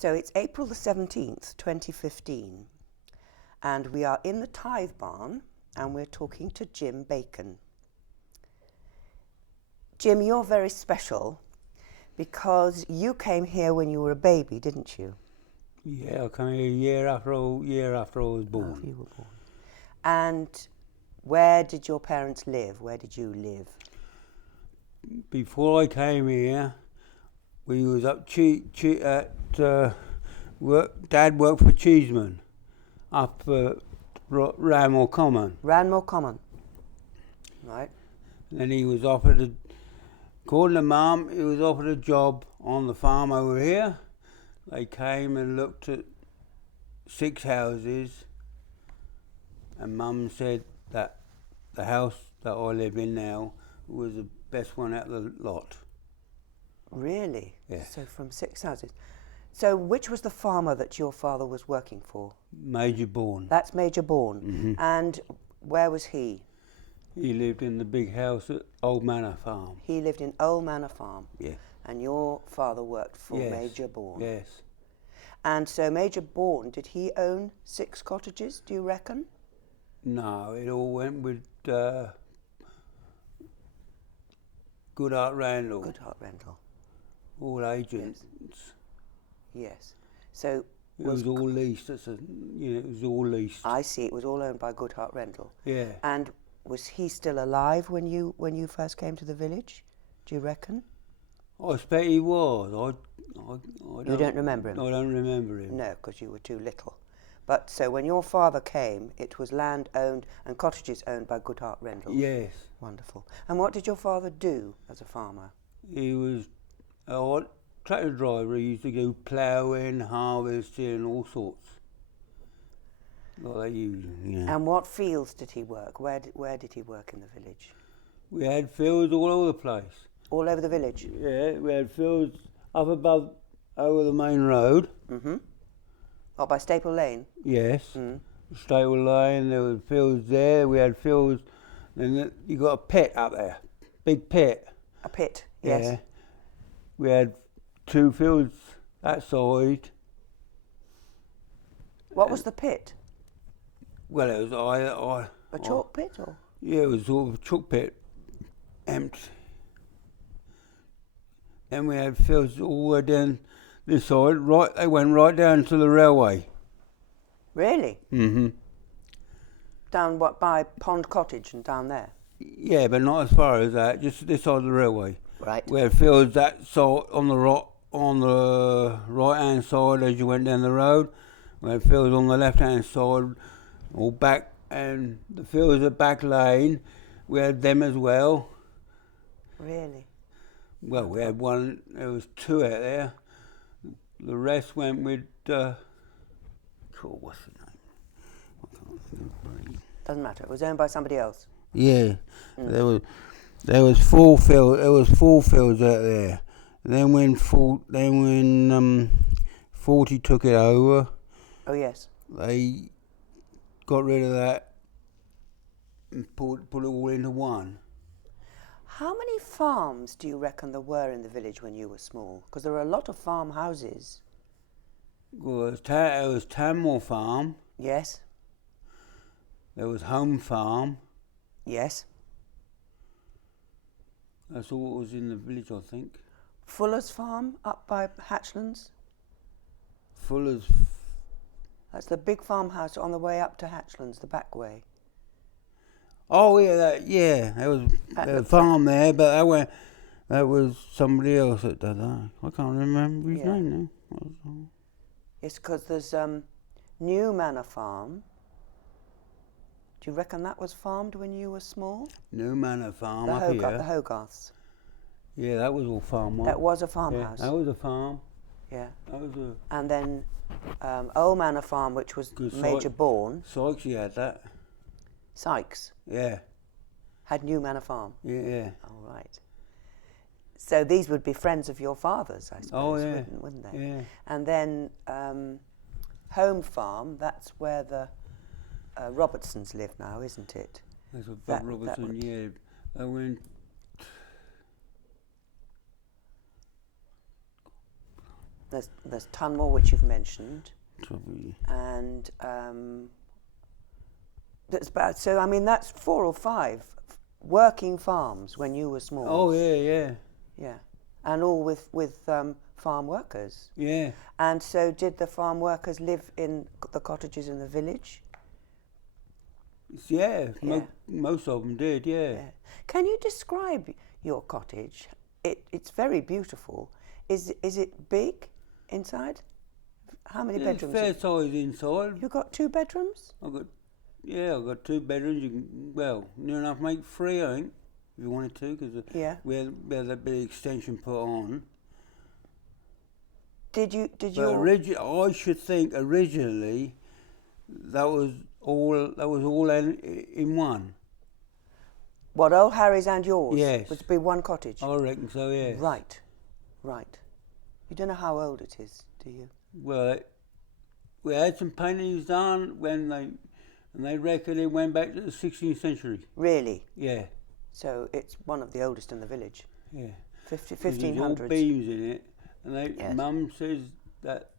So it's April the 17th, 2015, and we are in the Tithe Barn, and we're talking to Jim Bacon. Jim, you're very special because you came here when you were a baby, didn't you? Yeah, I came here a year after I was born. After you were born. And where did your parents live? Where did you live? Before I came here, we was up work. Dad worked for Cheeseman up Ranmore Common. Ranmore Common. Right. Then he was offered, according to Mum, he was offered a job on the farm over here. They came and looked at 6 houses, and Mum said that the house that I live in now was the best one out of the lot. Really? Yeah. So from 6 houses. So which was the farmer that your father was working for? Major Bourne. That's Major Bourne. Mm-hmm. And where was he? He lived in the big house at Old Manor Farm. He lived in Old Manor Farm. Yeah. And your father worked for Yes. Major Bourne. Yes. And so Major Bourne, did he own 6 cottages, do you reckon? No, it all went with Goodhart Randall. Goodhart Randall. All agents. Yes. So It was all leased. It was all leased. I see, it was all owned by Goodhart Randall. Yeah. And was he still alive when you first came to the village? Do you reckon? I expect he was. You don't remember him? I don't remember him. No, because you were too little. But so when your father came, it was land owned and cottages owned by Goodhart Randall? Yes. Wonderful. And what did your father do as a farmer? He was a tractor driver. He used to go ploughing, harvesting, all sorts. Like they use, yeah. And what fields did he work? Where did he work in the village? We had fields all over the place. All over the village? Yeah, we had fields up above, over the main road. Mm-hmm. Oh, by Staple Lane? Yes. Mm. Staple Lane, there was fields there. We had fields, and you got a pit up there, big pit. A pit, yes. Yeah. We had 2 fields that side. What was the pit? Well, it was A chalk pit, or? Yeah, it was sort of a chalk pit, empty. Then we had fields all the way down this side. Right, they went right down to the railway. Really? Mm-hmm. Down what, by Pond Cottage and down there? Yeah, but not as far as that. Just this side of the railway. Right. We had fields that side on the right-hand side as you went down the road. We had fields on the left-hand side, all back, and the fields at Back Lane. We had them as well. Really? Well, we had one. There was 2 out there. The rest went with. What's the name? I can't think. Doesn't matter. It was owned by somebody else. Yeah, there was 4 fields. There was 4 fields out there. Then when 40 took it over. Oh yes. They got rid of that and put it all into one. How many farms do you reckon there were in the village when you were small? Because there were a lot of farmhouses. Well, there was Tammore Farm. Yes. There was Home Farm. Yes. That's all that was in the village, I think. Fuller's Farm up by Hatchlands. Fuller's. That's the big farmhouse on the way up to Hatchlands, the back way. Oh yeah, there was a farm there, but that was somebody else that did that. I can't remember his name now. It's because there's New Manor Farm. Do you reckon that was farmed when you were small? New Manor Farm The up here. The Hogarths. Yeah, that was all farm. That was a farmhouse. Yeah, that was a farm. Yeah. That was a. And then Old Manor Farm, which was Major Bourne. Sykes, he had that. Sykes Yeah. had New Manor Farm. Yeah. All right. So these would be friends of your father's, I suppose, Oh yeah. wouldn't they? Yeah. And then Home Farm, that's where the Robertsons live now, isn't it? That's what Bob Robertson, yeah. They went. There's Tunmore, which you've mentioned, Probably. and that's bad. So I mean, that's 4 or 5 working farms when you were small. Oh yeah. Yeah, and all with farm workers. Yeah. And so, did the farm workers live in the cottages in the village? Yeah. Yeah. Most of them did. Yeah. Yeah. Can you describe your cottage? It's very beautiful. Is it big inside? How many bedrooms? Fair size inside. You got 2 bedrooms? I've got 2 bedrooms. You can, well, near enough make 3, I think, if you wanted to, because Yeah. we had that bit of extension put on. Did you? I should think originally that was all in one. What, old Harry's and yours? Yes. Would be one cottage? I reckon so. Yeah. Right. You don't know how old it is, do you? Well, we had some paintings done and they reckon it went back to the 16th century. Really? Yeah. So it's one of the oldest in the village. Yeah. 1500s. There's all beams in it, and Yes. Mum says that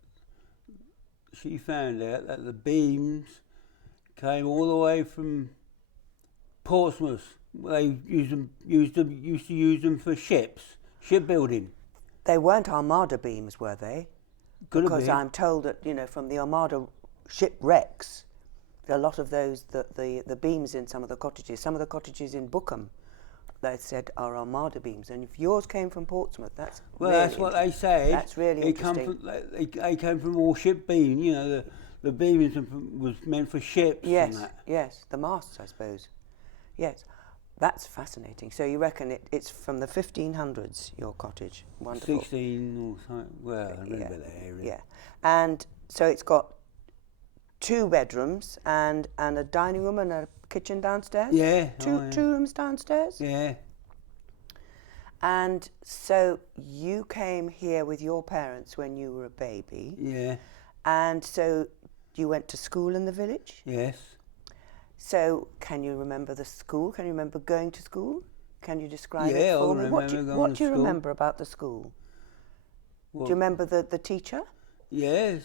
she found out that the beams came all the way from Portsmouth. They used to use them for shipbuilding. They weren't Armada beams, were they? Could have Because been. I'm told that, from the Armada shipwrecks, a lot of those, the beams in some of the cottages in Bookham, they said are Armada beams. And if yours came from Portsmouth, that's Well, really that's what they said. That's really interesting. They came from all ship beam. The beam was meant for ships. Yes, And that. yes, the masts, I suppose. Yes, that's fascinating. So you reckon it's from the 1500s, your cottage? Wonderful. 16 or something. Well, I remember that area. Yeah, and so it's got 2 bedrooms and a dining room and a kitchen downstairs. Yeah. Two rooms downstairs. Yeah. And so you came here with your parents when you were a baby. Yeah. And so you went to school in the village. Yes. So can you remember the school? Can you remember going to school? Can you describe Yeah, it I for me? remember going What to do you school. remember about the school? Well, Do you remember the teacher? Yes.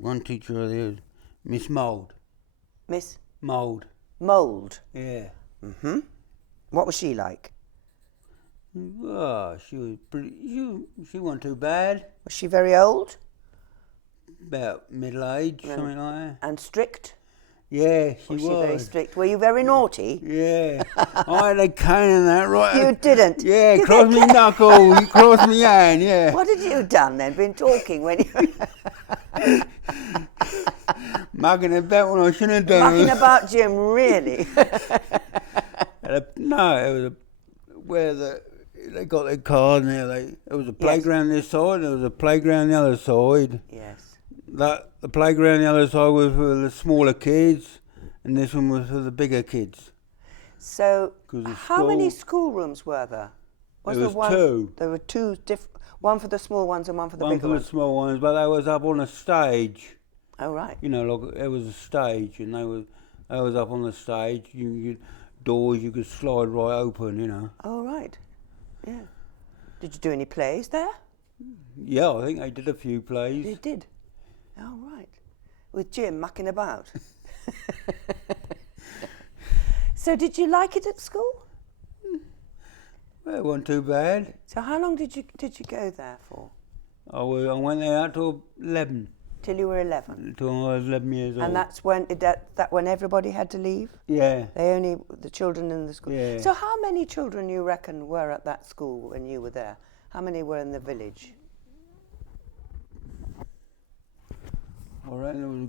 One teacher there, Miss Mould. Miss Mould. Mould. Yeah. Mm-hmm. What was she like? Oh, she was pretty. She wasn't too bad. Was she very old About middle age, And- something like that. and strict? Yeah, she Was was. she very strict? Were you very naughty? Yeah. I had a cane and that, right? You didn't? Yeah, You cross me knuckle, cross me hand, yeah. What had you done then? Been talking when you Mugging about when I shouldn't have done mucking it. about, Jim? Really? No, it was where they got their card and there was a playground this side, there was a playground the other side. Yes. The playground the other side was for the smaller kids, and this one was for the bigger kids. So, 'Cause the how many school- schoolrooms were there? There was 2. There were 2 one for the small ones and one for the One bigger for the ones. small ones, but they was up on a stage. Oh right. Like it was a stage, and they was up on the stage. Doors you could slide right open. Oh right. Yeah. Did you do any plays there? Yeah, I think they did a few plays. You did. Oh right. With Jim mucking about. So did you like it at school? Well, it wasn't too bad. So how long did you go there for? I went there out till 11, Till you were 11. till I was 11 years old. And that's when that when everybody had to leave? Yeah. The children in the school. Yeah. So how many children you reckon were at that school when you were there? How many were in the village? I reckon it was a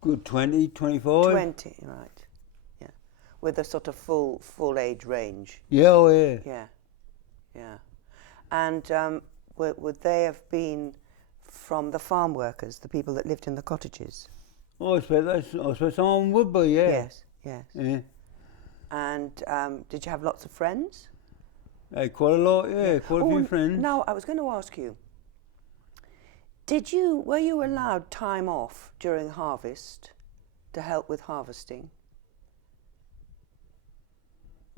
good 20, 25. 20, right. Yeah. With a sort of full age range. Yeah, oh yeah. Yeah. Yeah. And would they have been from the farm workers, the people that lived in the cottages? Oh, I suppose someone would be, yeah. Yes, yes. Yeah. And did you have lots of friends? Quite a lot, yeah, quite a few friends. Now, I was going to ask you, were you allowed time off during harvest to help with harvesting?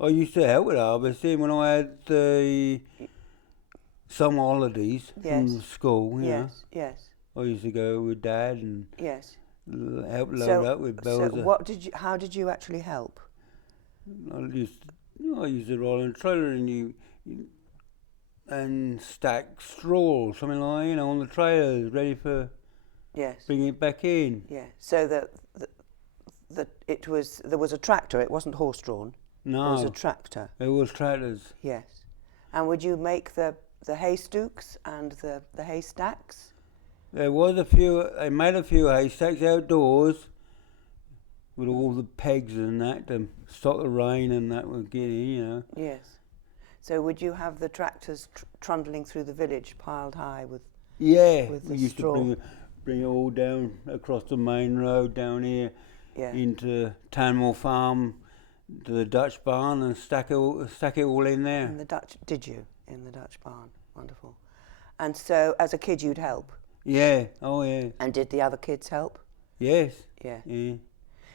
I used to help with harvesting when I had the summer holidays from Yes. school. You know, Yes, yes, I used to go with Dad and yes. help load So, up with so bells. what did you? How did you actually help? I used to roll in a trailer and stack straw or something like, on the trailers, ready for Yes, bringing it back in. yeah. So that there was a tractor. It wasn't horse drawn. It was a No, tractor. it was trailers. Yes. And would you make the hay stooks and the hay stacks? There was a few. They made a few haystacks outdoors with all the pegs and that to stop the rain and that would get in. Yes. So would you have the tractors trundling through the village, piled high with? Yeah, With we the used straw. to bring it all down across the main road down here Yeah. into Tanmore Farm to the Dutch barn and stack it all in there. In the Dutch, did you in the Dutch barn? Wonderful. And so, as a kid, you'd help. Yeah, oh yeah, And did the other kids help? yes, Yeah. yeah.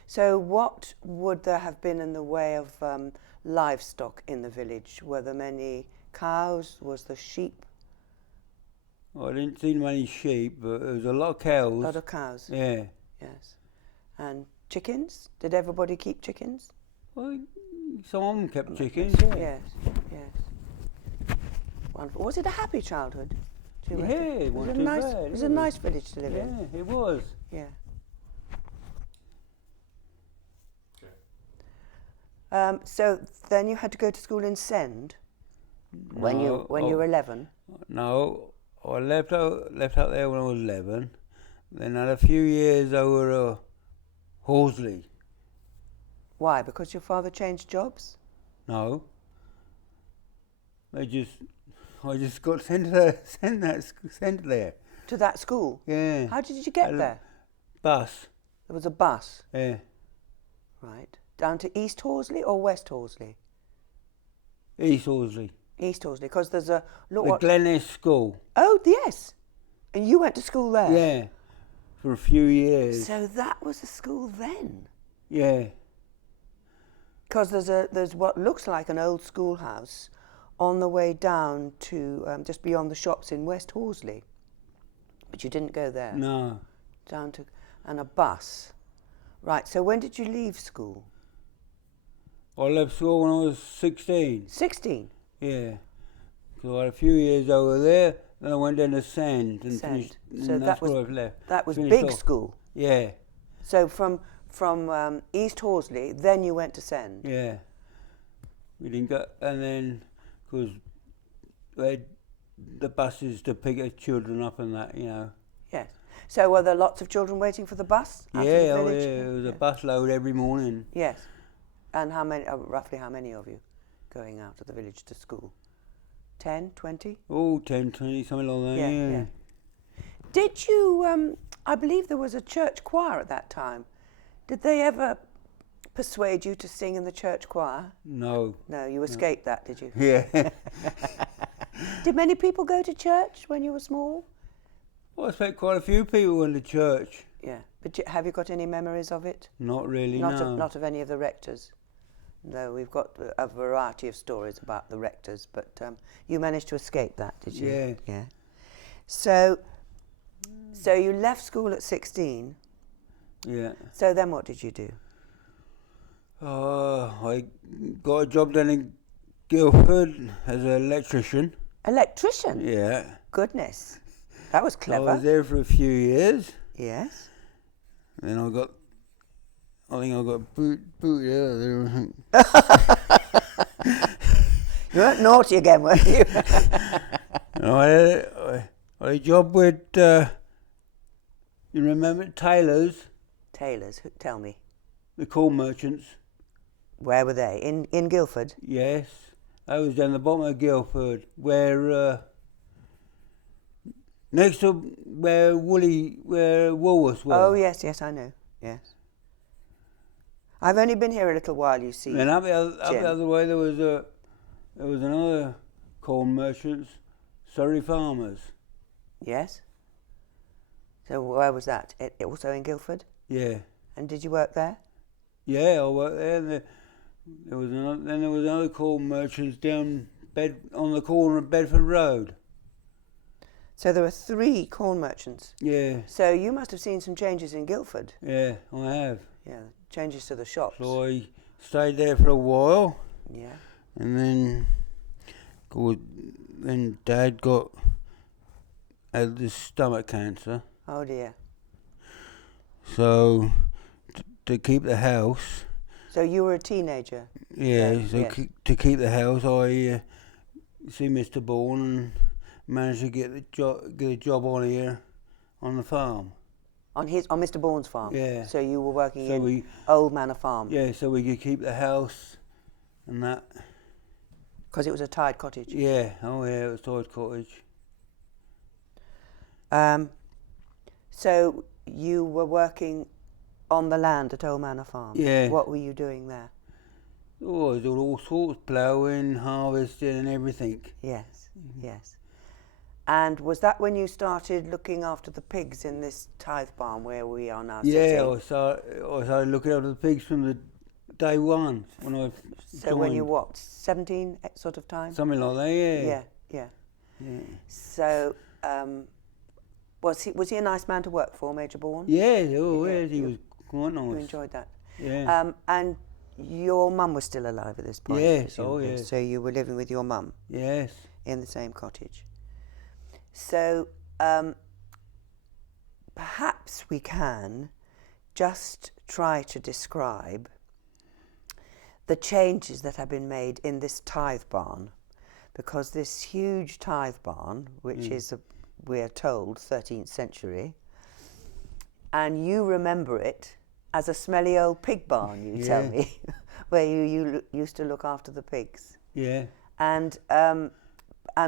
So, what would there have been in the way of livestock in the village? Were there many cows? Was there sheep? I didn't see many sheep, but there was a lot of A cows. lot of cows. Yeah. Yes. And chickens? Did everybody keep chickens? Well, some of them kept chickens. Yeah. Yes. Yes. Wonderful. Was it a happy childhood? Do you Yeah, reckon? it was wasn't a too nice. bad, It was yeah. a nice village to live in. Yeah, it was. Yeah. So then you had to go to school in Send when you were 11. No, I left out there when I was 11. Then had a few years over Horsley. Why? Because your father changed jobs? No. I just got sent there. To that school? Yeah. How did you get A there? Bus. There was a bus, Yeah. right? Down to East Horsley or West Horsley? East Horsley. East Horsley, because there's a look The what. Glennis School. Oh yes, and you went to school there. Yeah. For a few years. So that was a school then, Yeah. because there's what looks like an old schoolhouse on the way down to just beyond the shops in West Horsley, but you didn't go there. No. Down to and a bus, right? So when did you leave school? I left school when I was 16. 16. Yeah. So I had a few years over there, then I went down to Sand and Sand. finished. So and that that's was- where I've left. That was Finished big off. school. Yeah, So from East Horsley, then you went to Send. yeah. We didn't go, and then, because we had the buses to pick our children up and that. Yes. So were there lots of children waiting for the bus? Out of Yeah, the oh village? yeah, there was a bus load every morning. Yes. And how many? Roughly how many of you going out of the village to school? 10, 20? Oh, 10, 20, something like that, yeah. Did you? I believe there was a church choir at that time. Did they ever persuade you to sing in the church choir? No. No, you escaped that, did you? Yeah. Did many people go to church when you were small? Well, I expect quite a few people went to church. Yeah. But have you got any memories of it? Not really, Not no. not of any of the rectors. No, we've got a variety of stories about the rectors, but you managed to escape that, did you? Yeah. Yeah. So you left school at 16. Yeah. So then what did you do? I got a job down in Guildford as an electrician. Electrician? Yeah. Goodness. That was I clever. was there for a few years. Yes. Then I think I got booted out of there. You weren't naughty again, were you? No, I had a job with, you remember Taylor's, Tailors, tell me. the coal merchants? Where were they? In Guildford? Yes. I was down the bottom of Guildford, where, next to where Woolworths were. Oh, yes, I know. Yes. I've only been here a little while, you see. And up the Jim. other way there was another coal merchants, Surrey Farmers. Yes. So where was that? It also in Guildford? Yeah. And did you work there? Yeah, I worked there. And Then there was another corn merchants on the corner of Bedford Road. So there were 3 corn merchants. Yeah, So you must have seen some changes in Guildford. yeah, I have. Yeah, changes to the shops. So I stayed there for a while, Yeah. and then Dad had this stomach cancer. Oh dear. So to keep the house, So you were a teenager. yeah. Then, So yes. to keep the house, I see Mr. Bourne and managed to get a job on here on the farm. On Mr. Bourne's farm. Yeah. So you were working So in Old Manor Farm. Yeah, so we could keep the house and that. Because it was a tied cottage. Yeah, oh yeah, it was Todd Cottage. So you were working on the land at Old Manor Farm. Yeah. What were you doing there? Oh, I was doing all sorts, ploughing, harvesting and everything. Yes. Yes. And was that when you started looking after the pigs in this tithe barn where we are now Yeah, sitting? I started looking after the pigs from the day one when I So joined. when you what, 17 sort of time? Something like that, yeah. Yeah, yeah. Yeah, So was he a nice man to work for, Major Bourne? yeah, Yeah, he was quite nice. You enjoyed that. Yeah. And your mum was still alive at this point? Yes, presumably. yes. So you were living with your mum Yes. in the same cottage. So perhaps we can just try to describe the changes that have been made in this tithe barn, because this huge tithe barn, which is, we're told, 13th century, and you remember it as a smelly old pig barn, you tell Yeah. me, where you used to look after the pigs. Yeah. And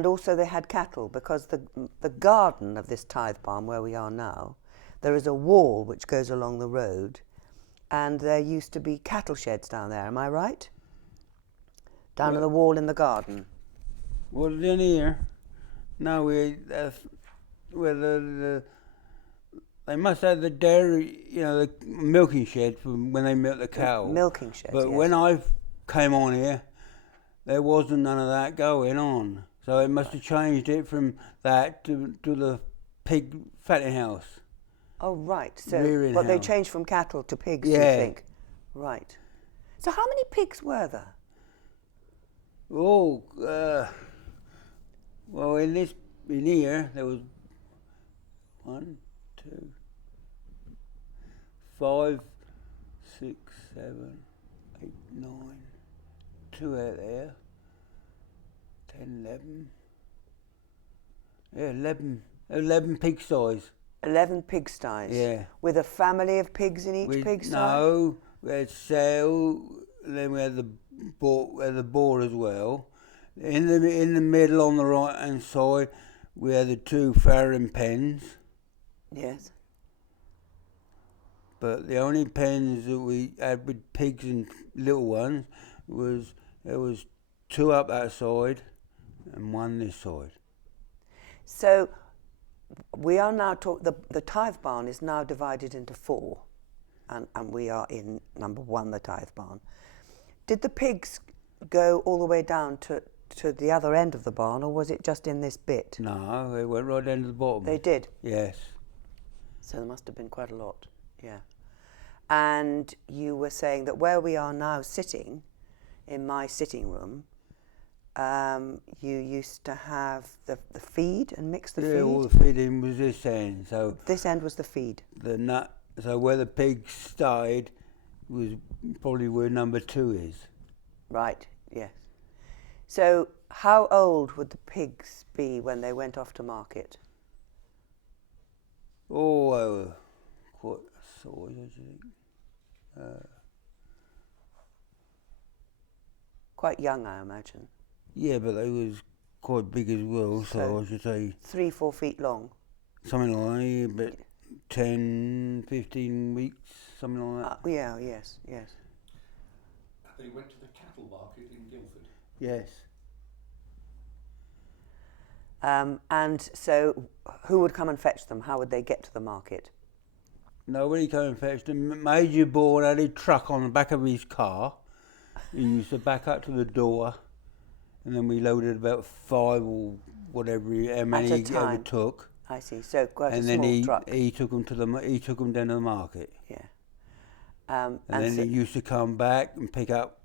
also they had cattle, because the garden of this tithe barn where we are now, there is a wall which goes along the road, and there used to be cattle sheds down there. Am I right? Down on the wall in the garden. Well, in here, now where they must have the dairy, the milking shed for when they milk the cow. Milking sheds. But yes. when I came on here, there wasn't none of that going on. So it must have changed it from that to the pig fatting house. Oh right. So rearing but they house. changed from cattle to pigs. Yeah. You think? Right. So how many pigs were there? Oh, well, in here there was 1, 2, 5, 6, 7, 8, 9, 2 out there, 10, 11. Yeah, 11 pigsties. 11 pigsties. Yeah. With a family of pigs in each pigsty. No, we had sow, then we had the boar as well. In the middle on the right hand side, we had the 2 farrowing pens. Yes. But the only pens that we had with pigs and little ones there was 2 up that side and 1 this side. So we are now the tithe barn is now divided into 4, and we are in number 1, the tithe barn. Did the pigs go all the way down to the other end of the barn, or was it just in this bit? No, they went right down to the bottom. They did. Yes. So there must have been quite a lot. Yeah. And you were saying that where we are now sitting, in my sitting room, you used to have the feed and mix the feed? All the feeding was this end, so This end was the feed. so where the pigs started was probably where number 2 is. Right, yes. So how old would the pigs be when they went off to market? Oh, they were quite size, I think. Quite young, I imagine. Yeah, but they was quite big as well, so I should say 3-4 feet long. something like that, but 10, 15 weeks, something like that. Yeah, yes, yes. They went to the cattle market in Guildford. Yes. And so who would come and fetch them? How would they get to the market? Nobody came and fetched them. Major Bourne had a truck on the back of his car, he used to back up to the door, and then we loaded about 5 or whatever, how many a he ever time. took. I see. So quite And a then small truck. he took them he took them down to the market. Yeah. And then so, he used to come back and pick up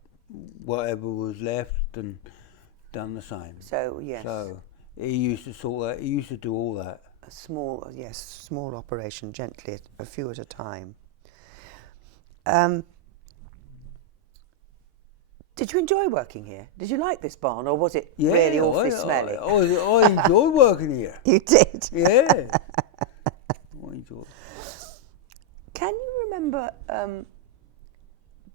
whatever was left and done the same. so yes, So he used to sort that. He used to do all that. a small operation, gently, a few at a time. Did you enjoy working here? Did you like this barn, or was it really awfully smelly? I enjoy working here. You did. Yeah. I enjoy. Can you remember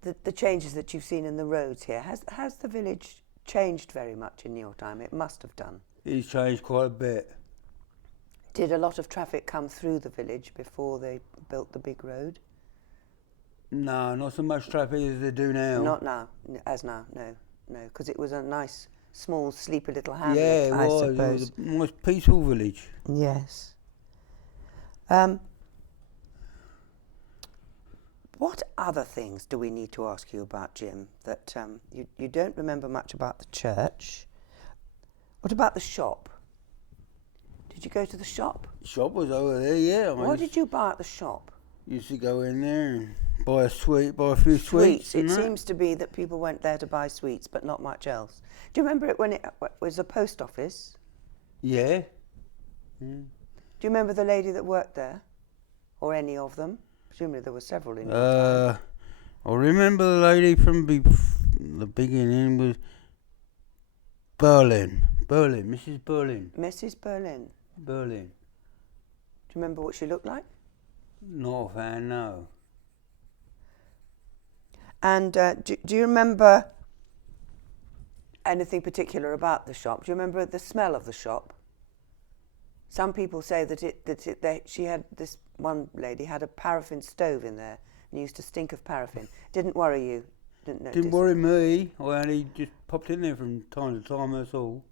the changes that you've seen in the roads here? Has the village changed very much in your time? It must have done. He's changed quite a bit. Did a lot of traffic come through the village before they built the big road? No, not so much traffic as they do now. Not now, no, because it was a nice, small, sleepy little hamlet, Yeah, it I was. suppose. It was a nice, peaceful village. Yes. What other things do we need to ask you about, Jim, that you don't remember much about the church? What about the shop? Did you go to the shop? Shop was over there, yeah. What did you buy at the shop? Used to go in there and buy a few sweets. It and that. seems to be that people went there to buy sweets, but not much else. Do you remember it when it was a post office? Yeah. Do you remember the lady that worked there? Or any of them? Presumably there were several in your time. I remember the lady from the beginning was Mrs. Berlin. Mrs. Berlin. Berlin. Do you remember what she looked like? Not a fan, no. And do you remember anything particular about the shop? Do you remember the smell of the shop? Some people say that she had, this one lady had a paraffin stove in there and used to stink of paraffin. Didn't worry you? Didn't notice? Didn't worry me. I only just popped in there from time to time, that's all.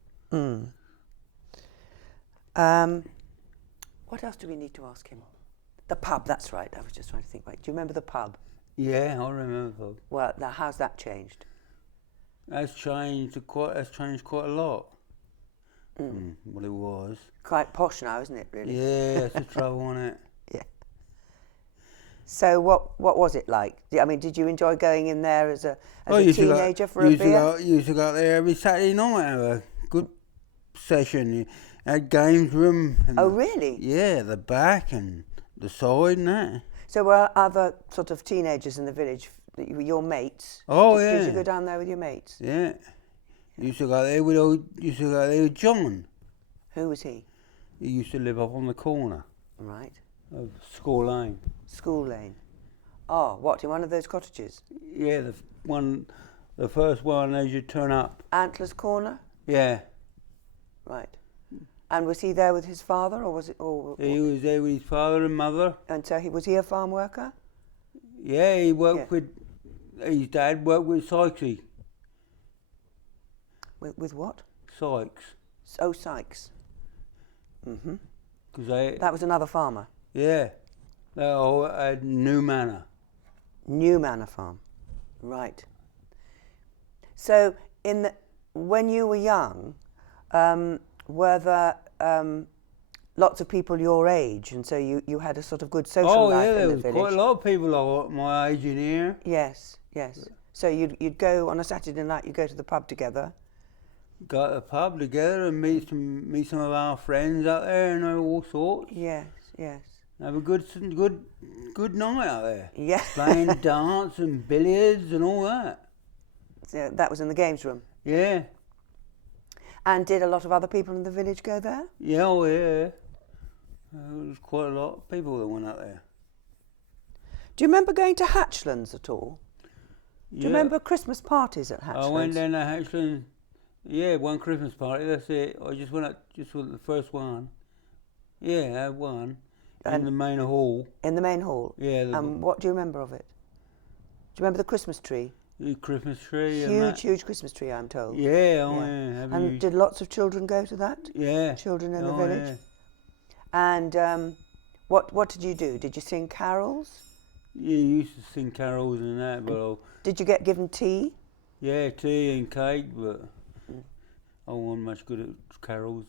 What else do we need to ask him? The pub, that's right. I was just trying to think. Right. Do you remember the pub? Yeah, I remember. Well, how's that changed? That's changed quite a lot. What it was. Quite posh now, isn't it, really? Yeah, that's the trouble on it. Yeah. So what was it like? I mean, did you enjoy going in there as a teenager for a beer? Used to go there every Saturday night, have a good session. You had games room. And Oh, really? Yeah, the back and the side and that. So were other sort of teenagers in the village, your mates? Oh, Did yeah. you go down there with your mates? Yeah. Used to go there with John. Who was he? He used to live up on the corner Right. of Score Lane. School Lane. Oh, what, in one of those cottages? Yeah, the first one as you turn up. Antlers Corner? Yeah. Right. And was he there with his father, or was it? He was there with his father and mother. And so was he a farm worker? Yeah, he worked with, his dad worked with Sykesy. With what? Sykes. Oh, Sykes. Mm-hmm. Cause they, That was another farmer. yeah, they all had New Manor. New Manor Farm. Right. So when you were young, were there lots of people your age, and so you had a sort of good social life there in the was village? quite a lot of people my age in here. Yes, yes. So you'd go on a Saturday night. You go to the pub together. Go to the pub together and meet some of our friends out there and all sorts. Yes, yes. Have a good night out there. Yeah. Playing dance and billiards and all that. So that was in the games room. Yeah. And did a lot of other people in the village go there? Yeah, oh yeah. There was quite a lot of people that went out there. Do you remember going to Hatchlands at all? Do you remember Christmas parties at Hatchlands? I went down to Hatchlands. Yeah, one Christmas party, that's it. I just went up just for the first one. Yeah, I had one. In the main hall. In the main hall? Yeah. What do you remember of it? Do you remember the Christmas tree? The Christmas tree. Huge Christmas tree, I'm told. Yeah, And did lots of children go to that? Yeah. Children in the village? Yeah. And what did you do? Did you sing carols? Yeah, you used to sing carols and that, but Did you get given tea? Yeah, tea and cake, but I wasn't much good at carols.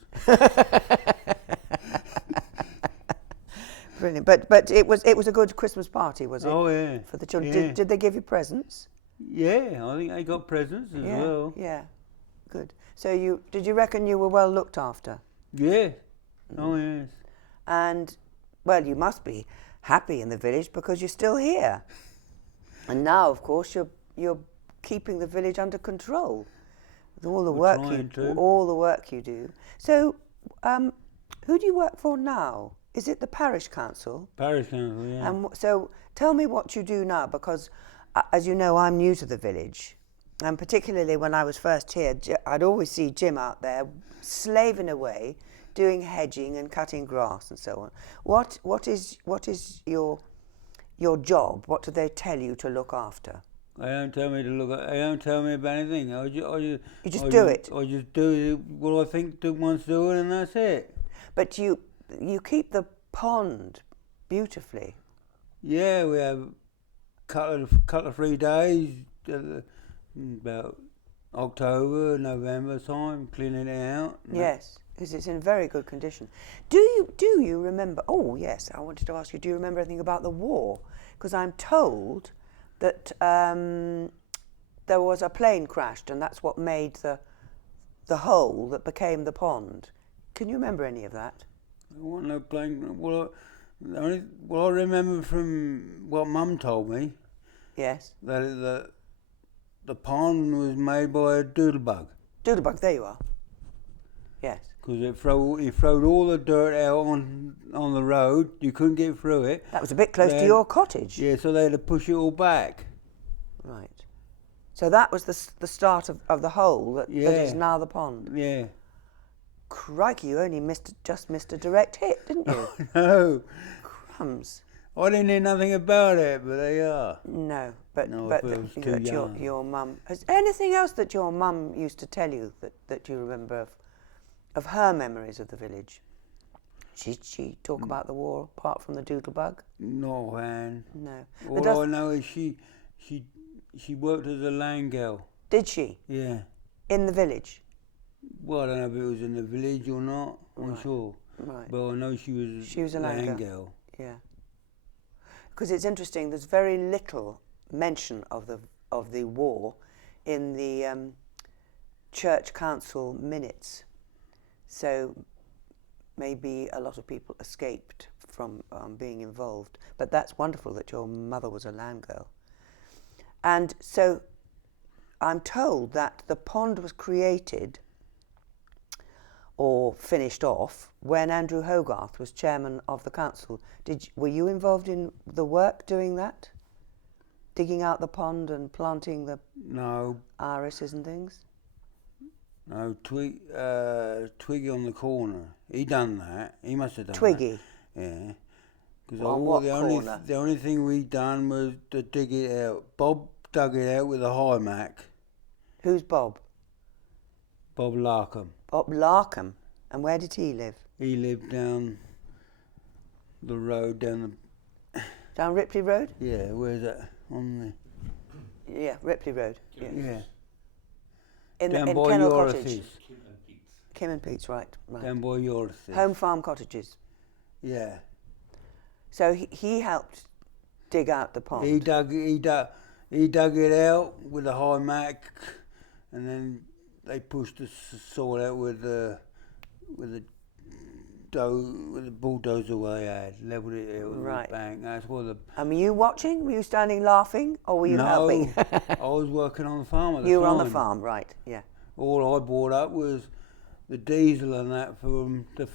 Brilliant. But it was a good Christmas party, was it? Oh yeah. For the children. Yeah. Did they give you presents? Yeah, I think they got presents as Yeah. well. Yeah. Good. So did you reckon you were well looked after? Yeah. Oh yes. And well, you must be happy in the village because you're still here. And now, of course, you're keeping the village under control with all the We're work you do. So, who do you work for now? Is it the parish council? Parish council, yeah. And so, tell me what you do now, because, as you know, I'm new to the village, and particularly when I was first here, I'd always see Jim out there slaving away, doing hedging and cutting grass and so on. What is your job? What do they tell you to look after? They don't tell me to look at. They don't tell me about anything. You just do it. I just do what I think one's doing, and that's it. But you keep the pond beautifully. Yeah, we have couple of 3 days, about October, November time, cleaning it out. Yes, because it's in very good condition. Do you remember? Oh yes, I wanted to ask you. Do you remember anything about the war? Because I'm told that there was a plane crashed, and that's what made the hole that became the pond. Can you remember any of that? I want no plane. Well, I remember from what Mum told me, Yes. that the pond was made by a doodlebug. Doodlebug, there you are. Yes. Because it throwed all the dirt out on the road. You couldn't get through it. That was a bit close to your cottage. Yeah, so they had to push it all back. Right. So that was the start of the hole that is now the pond. Yeah. Crikey, you only just missed a direct hit, didn't you? No. Crumbs. I didn't hear nothing about it, but they are. No, but No, but I was too young. your mum. Has anything else that your mum used to tell you that you remember of her memories of the village? She talk about the war apart from the doodlebug? No, man. No. All I know is she worked as a land girl. Did she? Yeah. In the village? Well, I don't know if it was in the village or not. I'm not sure. Right. But I know she was a land land girl. girl. Yeah. Because it's interesting. There's very little mention of the war in the church council minutes. So maybe a lot of people escaped from being involved. But that's wonderful that your mother was a land girl. And so I'm told that the pond was created or finished off when Andrew Hogarth was chairman of the council. Were you involved in the work doing that? Digging out the pond and planting the No, irises and things? no, Twiggy on the corner. He done that. He must have done Twiggy? that. Yeah. Because On what corner? the only thing we done was to dig it out. Bob dug it out with a high mac. Who's Bob? Bob Larkham. Bob Larkham. And where did he live? He lived down the road, Down Ripley Road? yeah, where's that? On Yeah, Ripley Road. Yeah. yeah. In Down by Kennel Yorith's. Cottage. Kim and Pete's. Kim and Pete's, right. Down by Yorith's. Home farm cottages. Yeah. So he helped dig out the pond. He dug it out with a high mac, and then they pushed the soil out with the bulldozer they had, levelled it out with Right. a bang. That's why the And were you watching? Were you standing laughing, or were you helping? I was working on the farm at the You time. were on the farm, right? Yeah. All I brought up was the diesel and that for them to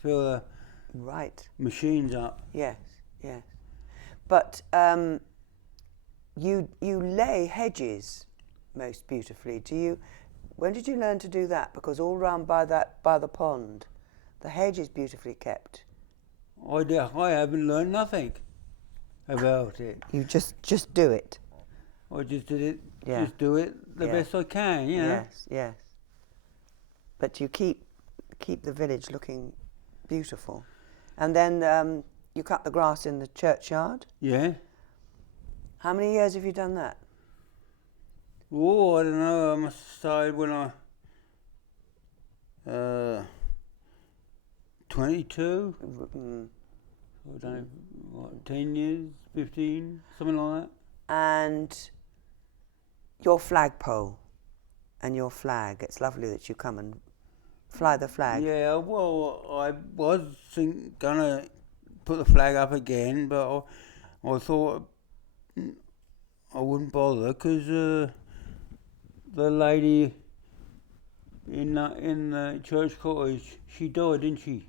fill the Right. machines up. Yes. Yes. But you lay hedges most beautifully. When did you learn to do that? Because all round by the pond, the hedge is beautifully kept. I haven't learned nothing about it. You just do it. I just did it. Yeah. Just do it the Yeah. best I can. You know. Yes. Yes. But you keep the village looking beautiful, and then you cut the grass in the churchyard. Yeah. How many years have you done that? Oh, I don't know. I must have started when I 22. Mm. I don't know, what, 10 years, 15, something like that. And your flagpole and your flag. It's lovely that you come and fly the flag. Yeah, well, I was gonna put the flag up again, but I thought I wouldn't bother because the lady in the church cottage, she died, didn't she?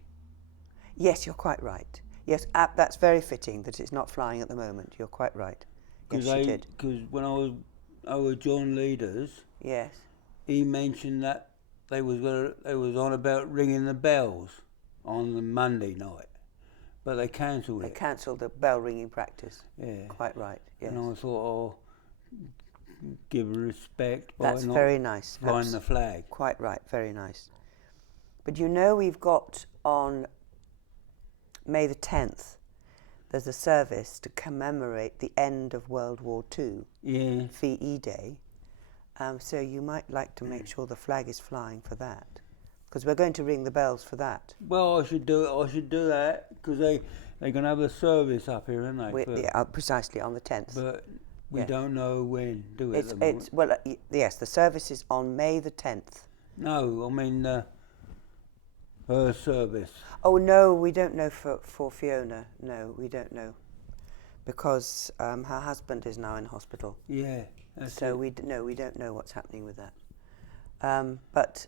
Yes, you're quite right. Yes, that's very fitting that it's not flying at the moment. You're quite right. Yes, she did. Because when I was over John Leaders, Yes. he mentioned that they was on about ringing the bells on the Monday night, but they cancelled They it. cancelled the bell ringing practice. Yeah. Quite right. Yes. And I thought, give respect by That's not very nice. flying the flag. Quite right. Very nice. But you know, we've got on May the 10th, there's a service to commemorate the end of World War II, Yeah. VE Day. So you might like to make sure the flag is flying for that, because we're going to ring the bells for that. Well, I should do that because they're gonna have a service up here, aren't they? Precisely on the 10th. But we Yes. don't know when, do we? Yes, the service is on May the 10th. No, I mean her service. Oh no, we don't know for Fiona. No, we don't know, because her husband is now in hospital. Yeah. That's So it. we don't know what's happening with that. But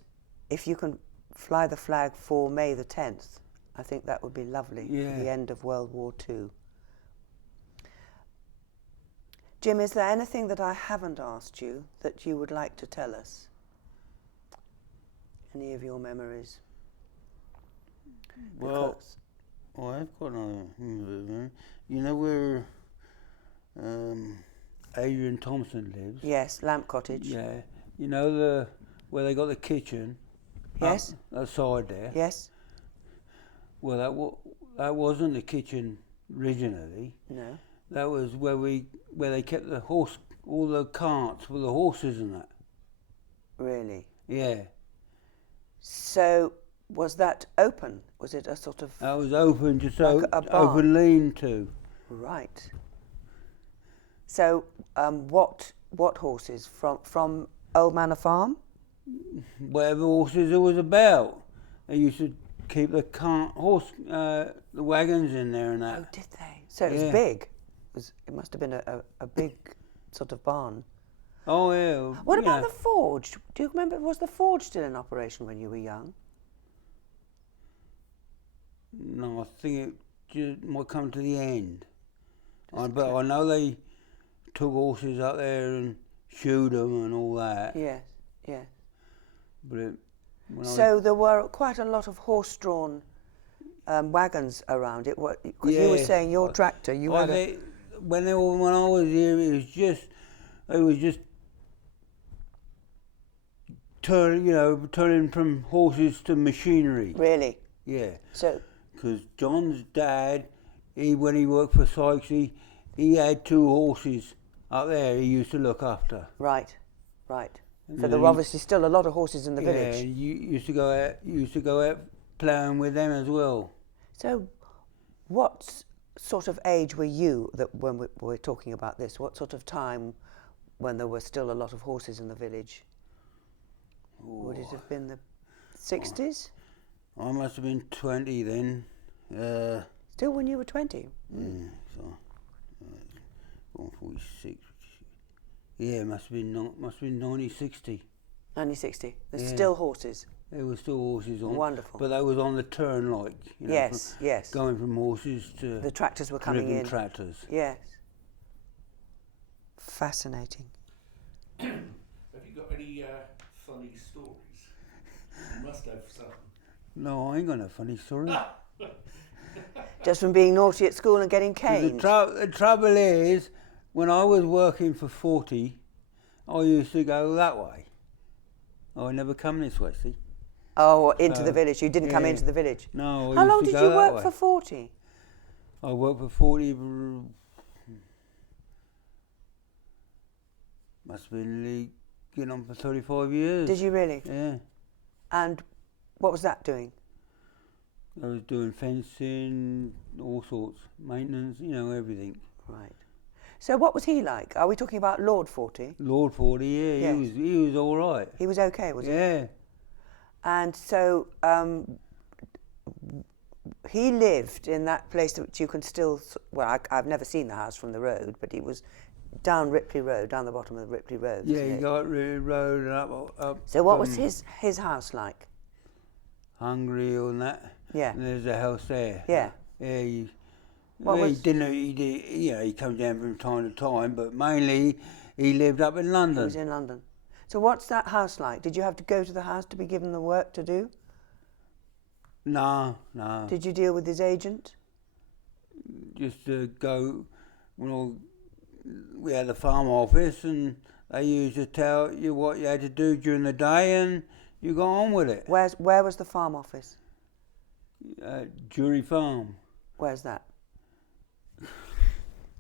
if you can fly the flag for May the 10th, I think that would be lovely for Yeah. the end of World War II. Jim, is there anything that I haven't asked you that you would like to tell us? Any of your memories? Well, Because- I've got another. You know where Adrian Thompson lives? yes, Lamp Cottage. Yeah. You know where they got the kitchen? Yes. That side there. Yes. Well, that wasn't the kitchen originally. No. That was where they kept all the carts with the horses and that. Really. Yeah. So was that open? Was it a sort of That was open, just Like a barn? open lean-to. right? So what horses from Old Manor Farm? Whatever horses there was about. They used to keep the the wagons in there and that. Oh, did they? So it was Yeah. big. It must have been a big sort of barn. Oh yeah. What about yeah. the forge? Do you remember? Was the forge still in operation when you were young? No, I think it just might come to the end. But I know they took horses up there and shoed them and all that. Yes. Yes. But So there were quite a lot of horse-drawn wagons around it. Because you were Yeah. saying your tractor, you had when I was here, it was just turning from horses to machinery. really. Yeah, So because John's dad, when he worked for Sykes, he had 2 horses up there. He used to look after. right. So Yeah, there were obviously still a lot of horses in the Yeah, village. and you used to go out ploughing with them as well. So, what sort of age were you that when we were talking about this? What sort of time when there were still a lot of horses in the village? Would it have been the 60s? I must have been 20 then. Still when you were 20? Yeah, so 46. Yeah, it must have been 1960. 1960. There's Yeah. still horses. There were still horses on. Wonderful. But they was on the turn, like Yes, yes. going from horses to The tractors were coming driven in. tractors. Yes. Fascinating. Have you got any funny stories? You must have some. No, I ain't got no funny story. Just from being naughty at school and getting 'Cause caned. the trouble is, when I was working for 40, I used to go that way. I never come this way, see? Oh, into So, the village. You didn't come yeah. into the village. No, I How used long to did go you that work way. for 40? I worked for 40, must have been nearly getting on for 35 years. Did you really? Yeah. And what was that doing? I was doing fencing, all sorts, maintenance, everything. Right. So what was he like? Are we talking about Lord Forty? Lord Forty, yeah, Yes. he was all right. He was okay, was he? Yeah. And so he lived in that place that you can still, well, I've never seen the house from the road, but he was down Ripley Road, down the bottom of Ripley Road. Yeah, isn't you it? go up Ripley Road and up. So what was his house like? Hungry and that. Yeah. And there's a house there. Yeah. Yeah. What He was- didn't. He did. He comes down from time to time, but mainly he lived up in He London. was in London. So what's that house like? Did you have to go to the house to be given the work to do? No. Did you deal with his agent? Just to go. We had the farm office, and they used to tell you what you had to do during the day, and you got on with it. Where was the farm office? Jury Farm. Where's that?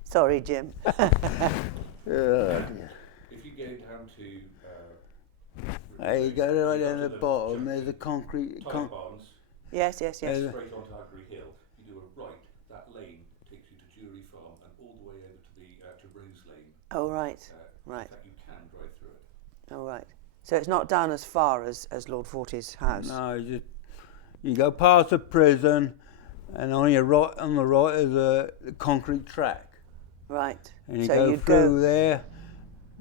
Sorry, Jim. If you go down to Hey, you go right down to the bottom. There's a concrete. Tyler Barnes, yes. There's straight onto Aggery Hill. You do a right. That lane takes you to Jury Farm and all the way over to Rose Lane. Oh, right. In Right. fact, you can drive through it. Oh, right. So it's not down as far as Lord Forty's house. No, you go past the prison, and on your right, on the right is a concrete track, Right. and you so go you'd through there.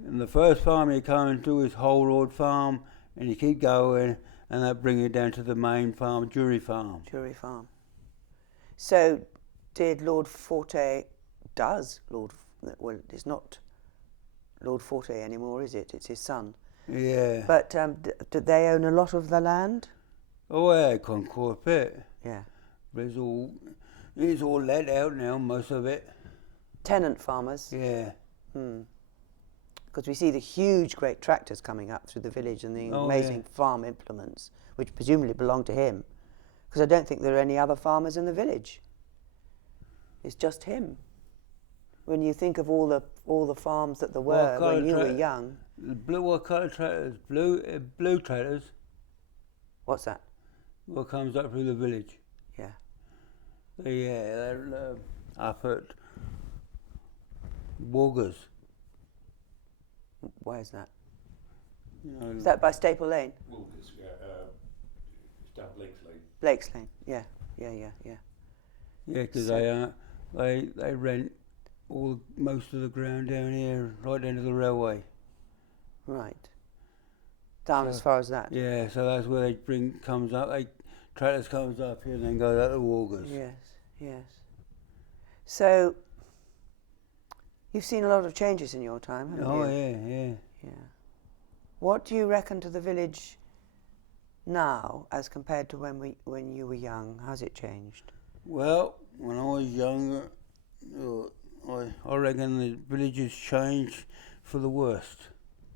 And the first farm you come into is Holroyd Farm, and you keep going, and that brings you down to the main farm, Jury Farm. Jury Farm. So did Lord Forte, well, it's not Lord Forte anymore, is it? It's his son. Yeah. But did they own a lot of the land? Oh yeah, quite a bit. Yeah. But it's all let out now, most of it. Tenant farmers? Yeah. Because we see the huge, great tractors coming up through the village and the Oh, amazing yeah. farm implements, which presumably belong to him. Because I don't think there are any other farmers in the village. It's just him. When you think of all the farms that there were when you were young. What colour tractors? Blue tractors. What's that? What comes up through the village? Yeah. They're up at Woggers. Where's that? You Is that by Staple Lane? Wilkes, it's down Blake's Lane. Blake's Lane. Yeah. Yeah, because So- they rent most of the ground down here, right down to the railway. Right. Down as far as that? Yeah, so that's where comes up. Tractors comes up here and then goes out to Woggers. Yes. So, you've seen a lot of changes in your time, haven't Oh you? yeah. What do you reckon to the village now as compared to when you were young? How's it changed? Well, when I was younger, I reckon the village has changed for the worst.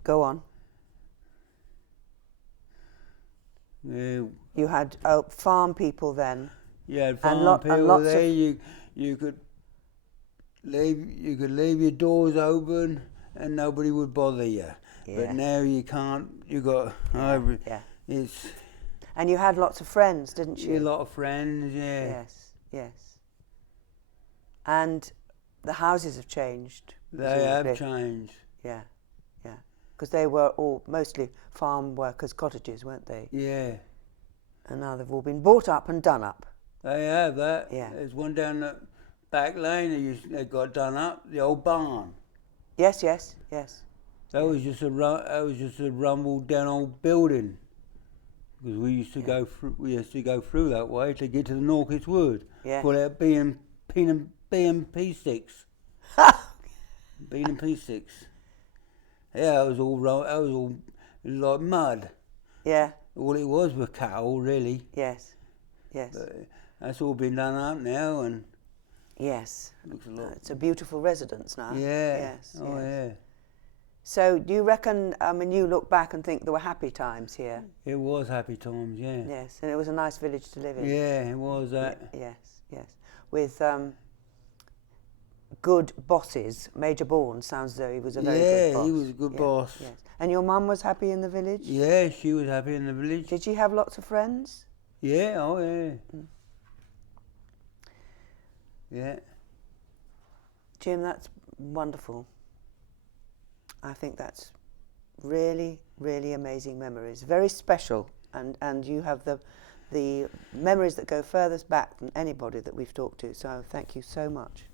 Go on. Yeah, You had farm people then. you had And farm lots people of- there. You could leave your doors open and nobody would bother you. Yeah. But now you can't. You got Yeah. it's And you had lots of friends, didn't you? a lot of friends. Yeah, Yes. And the houses have changed. they have presumably. changed. Yeah. Because they were all mostly farm workers' cottages, weren't they? Yeah, And now they've all been bought up and done up. they have that. Yeah. There's one down the back lane they got done up. The old barn. Yes. That was just a rumbled down old building. Because we used to go through that way to get to the Norkis Wood. Yeah. Call it B&P6. B&P6. Yeah, it was all like mud. Yeah. All it was cattle, really. Yes. But that's all been done up now, and Yes. looks a lot. It's a beautiful residence now. Yeah. Yes. Oh yeah. So do you reckon, when you look back and think there were happy times here? It was happy times. Yeah. Yes. And it was a nice village to live in. Yeah, it was that. Yes. With good bosses. Major Bourne sounds as though he was a very Yeah, good boss. he was a good boss. Yes. And your mum was happy in the village? Yeah, she was happy in the village. Did she have lots of friends? Yeah, oh yeah. Yeah. Jim, that's wonderful. I think that's really, really amazing memories. Very special, and you have the memories that go furthest back than anybody that we've talked to. So thank you so much.